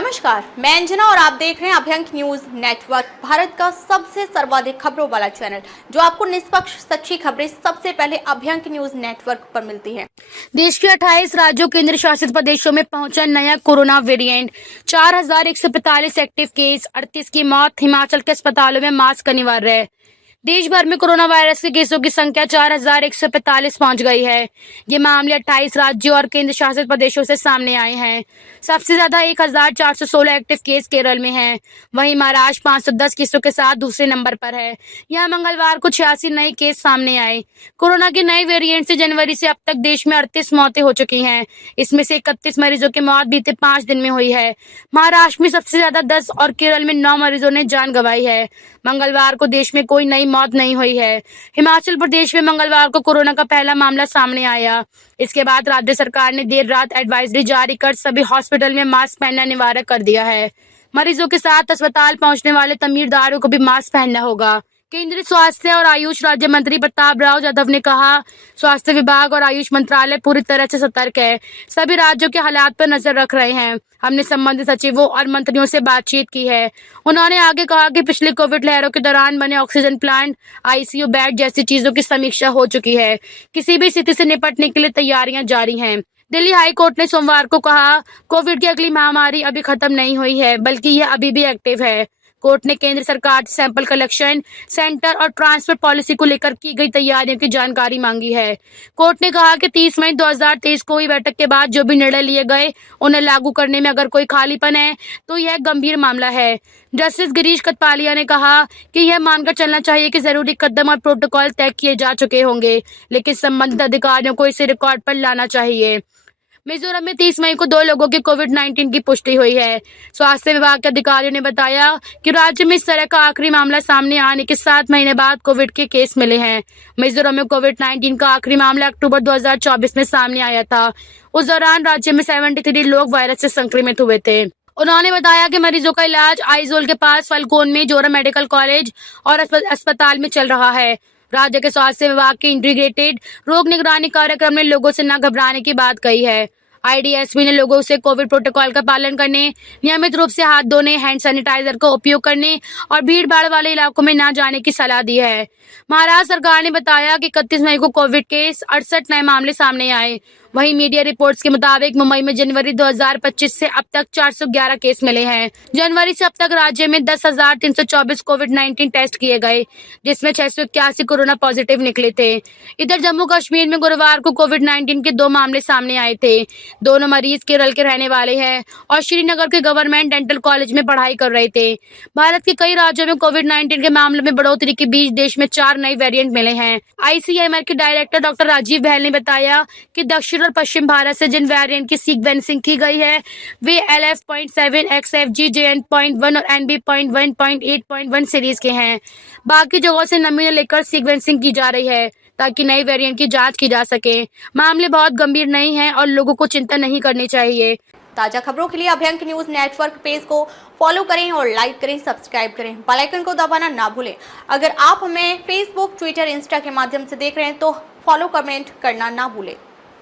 नमस्कार, मैं अंजना और आप देख रहे हैं अभ्यंक न्यूज नेटवर्क, भारत का सबसे सर्वाधिक खबरों वाला चैनल, जो आपको निष्पक्ष सच्ची खबरें सबसे पहले अभ्यंक न्यूज नेटवर्क पर मिलती है। देश के 28 राज्यों केंद्र शासित प्रदेशों में पहुंचा नया कोरोना वेरिएंट, 4145 एक्टिव केस, 38 की मौत। हिमाचल के अस्पतालों में मास्क अनिवार्य। देश भर में कोरोना वायरस के केसों की संख्या 4145 पहुंच गई है। ये मामले 28 राज्यों और केंद्र शासित प्रदेशों से सामने आए हैं। सबसे ज्यादा 1416 एक्टिव केस केरल में हैं। वहीं महाराष्ट्र 510 केसों के साथ दूसरे नंबर पर है। यहां मंगलवार को 86 नए केस सामने आए। कोरोना के नए वेरिएंट से जनवरी से अब तक देश में 38 मौतें हो चुकी हैं। इसमें से 31 मरीजों की मौत बीते 5 दिन में हुई है। महाराष्ट्र में सबसे ज्यादा 10 और केरल में 9 मरीजों ने जान गंवाई है। मंगलवार को देश में कोई नई मौत नहीं हुई है। हिमाचल प्रदेश में मंगलवार को कोरोना का पहला मामला सामने आया। इसके बाद राज्य सरकार ने देर रात एडवाइजरी जारी कर सभी हॉस्पिटल में मास्क पहनना अनिवार्य कर दिया है। मरीजों के साथ अस्पताल पहुंचने वाले तमीरदारों को भी मास्क पहनना होगा। केंद्रीय स्वास्थ्य और आयुष राज्य मंत्री प्रताप राव जाधव ने कहा, स्वास्थ्य विभाग और आयुष मंत्रालय पूरी तरह से सतर्क है। सभी राज्यों के हालात पर नजर रख रहे हैं। हमने संबंधित सचिवों और मंत्रियों से बातचीत की है। उन्होंने आगे कहा कि पिछली कोविड लहरों के दौरान बने ऑक्सीजन प्लांट, आईसीयू बेड जैसी चीजों की समीक्षा हो चुकी है। किसी भी स्थिति से निपटने के लिए तैयारियां जारी हैं। दिल्ली हाई कोर्ट ने सोमवार को कहा, कोविड की अगली महामारी अभी खत्म नहीं हुई है, बल्कि यह अभी भी एक्टिव है। कोर्ट ने केंद्र सरकार से सैंपल कलेक्शन सेंटर और ट्रांसफर पॉलिसी को लेकर की गई तैयारियों की जानकारी मांगी है। कोर्ट ने कहा कि 30 मई 2023 को हुई बैठक के बाद जो भी निर्णय लिए गए, उन्हें लागू करने में अगर कोई खालीपन है तो यह गंभीर मामला है। जस्टिस गिरीश कटपालिया ने कहा कि यह मानकर चलना चाहिए कि जरूरी कदम और प्रोटोकॉल तय किए जा चुके होंगे, लेकिन संबंधित अधिकारियों को इसे रिकॉर्ड पर लाना चाहिए। मिजोरम में 30 मई को 2 लोगों की कोविड-19 की पुष्टि हुई है। स्वास्थ्य विभाग के अधिकारियों ने बताया कि राज्य में इस तरह का आखिरी मामला सामने आने के 7 महीने बाद कोविड के केस मिले हैं। मिजोरम में कोविड-19 का आखिरी मामला अक्टूबर 2024 में सामने आया था। उस दौरान राज्य में 73 लोग वायरस से संक्रमित हुए थे। उन्होंने बताया कि मरीजों का इलाज आइजोल के पास फलकोन में जोरा मेडिकल कॉलेज और अस्पताल में चल रहा है। राज्य के स्वास्थ्य विभाग के इंटीग्रेटेड रोग निगरानी कार्यक्रम ने लोगों से न घबराने की बात कही है। आईडीएसपी ने लोगों से कोविड प्रोटोकॉल का पालन करने, नियमित रूप से हाथ धोने, हैंड सैनिटाइजर का उपयोग करने और भीड़ भाड़ वाले इलाकों में न जाने की सलाह दी है। महाराष्ट्र सरकार ने बताया कि 31 मई को कोविड के 68 नए मामले सामने आए। वहीं मीडिया रिपोर्ट्स के मुताबिक मुंबई में जनवरी 2025 से अब तक 411 केस मिले हैं। जनवरी से अब तक राज्य में 10,324 कोविड-19 टेस्ट किए गए, जिसमें 681 कोरोना पॉजिटिव निकले थे। इधर जम्मू कश्मीर में गुरुवार को कोविड-19 के 2 मामले सामने आए थे। दोनों मरीज केरल के रहने वाले हैं और श्रीनगर के गवर्नमेंट डेंटल कॉलेज में पढ़ाई कर रहे थे। भारत के कई राज्यों में कोविड-19 के मामलों में बढ़ोतरी के बीच देश में 4 नए वेरिएंट मिले हैं। आईसीएमआर के डायरेक्टर डॉक्टर राजीव बहल ने बताया कि दक्षिण और पश्चिम भारत से जिन वेरिएंट की सीक्वेंसिंग की गई है, वे LF.7, XFG, JN.1 और NB.1.8.1 सीरीज के हैं। बाकी जगहों से नमूने लेकर सीक्वेंसिंग की जा रही है ताकि नए वेरिएंट की जांच की जा सके। मामले बहुत गंभीर नहीं हैं और लोगों को चिंता नहीं करनी चाहिए। ताजा खबरों के लिए अभ्यंक न्यूज नेटवर्क पेज को फॉलो करें और लाइक करें, सब्सक्राइब करें, बेल आइकन को दबाना ना भूलें। अगर आप हमें फेसबुक, ट्विटर, इंस्टा के माध्यम से देख रहे हैं तो फॉलो, कमेंट करना ना भूलें।